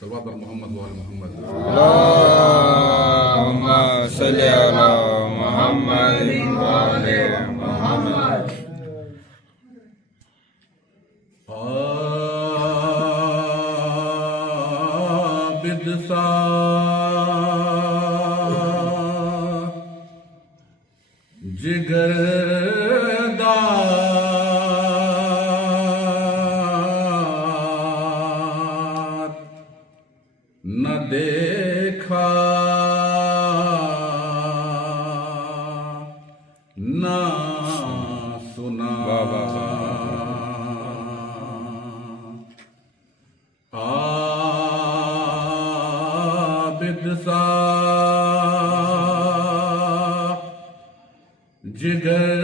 صلوات پر محمد وآل محمد. اللهم صل على محمد وآل محمد. عابد سا جگر دار نہ دیکھا نہ سنا. عابد سا جگر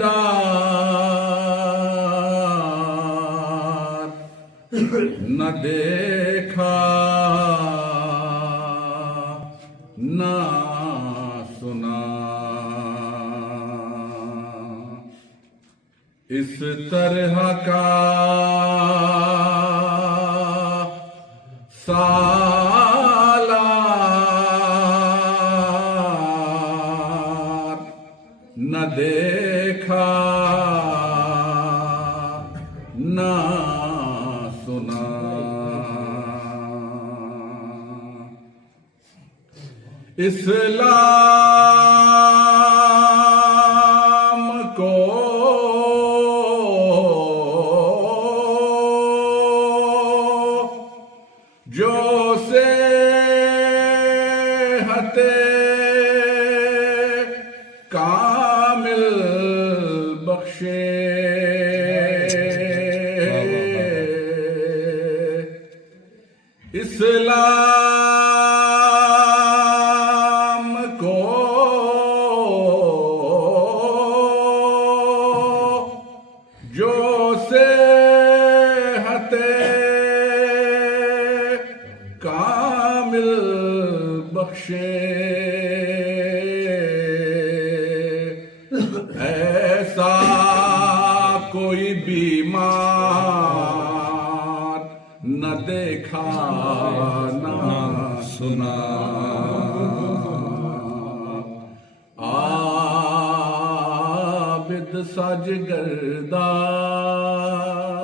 دار نہ دیکھا نہ سنا. اس طرح کا سالار نہ دیکھا نہ سنا. اسلام کو جو صحت کامل بخشے اسلام کو جو صحت کامل بخشے ایسا کوئی بیمار نہ دیکھا نہ سنا. عابد سا جگر دار